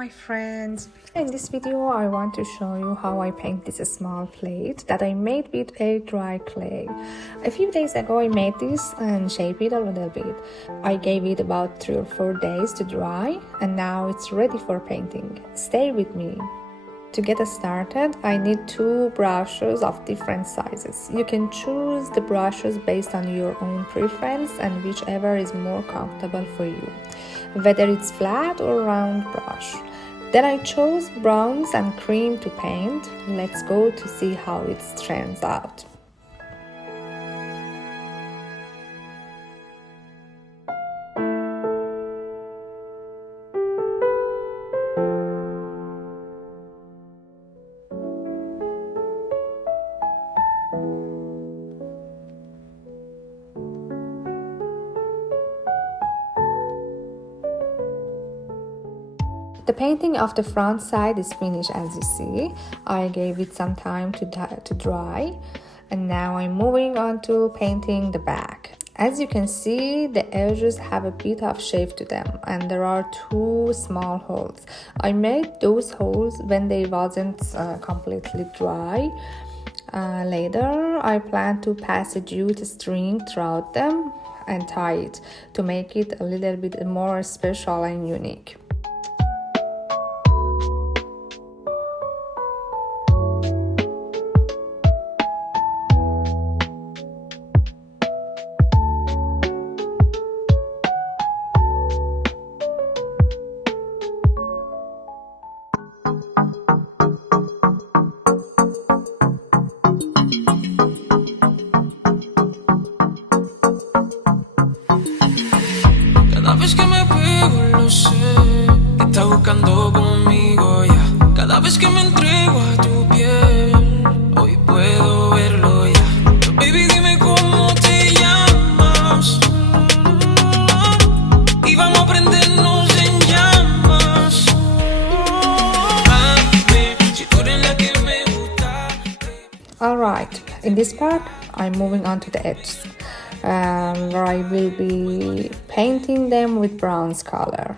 my friends. In this video I want to show you how I paint this small plate that I made with air dry clay. A few days ago I made this and shaped it a little bit. I gave it about 3 or 4 days to dry and now it's ready for painting. Stay with me. To get started, I need 2 brushes of different sizes. You can choose the brushes based on your own preference and whichever is more comfortable for you, whether it's flat or round brush. Then I chose browns and cream to paint. Let's go to see how it turns out. The painting of the front side is finished, as you see. I gave it some time to dry, and now I'm moving on to painting the back. As you can see, the edges have a bit of shape to them and there are 2 small holes. I made those holes when they wasn't completely dry. Later, I plan to pass a jute string throughout them and tie it to make it a little bit more special and unique. Cada vez que me pego lo sé, que estás buscando conmigo ya. Cada vez que me entrego a tu piel, hoy puedo verlo ya. Pero baby, dime cómo te llamas y vamos a prendernos en llamas. Mami, si tú eres la que me gusta. Alright, in this part I'm moving on to the edges, where I will be painting them with bronze color.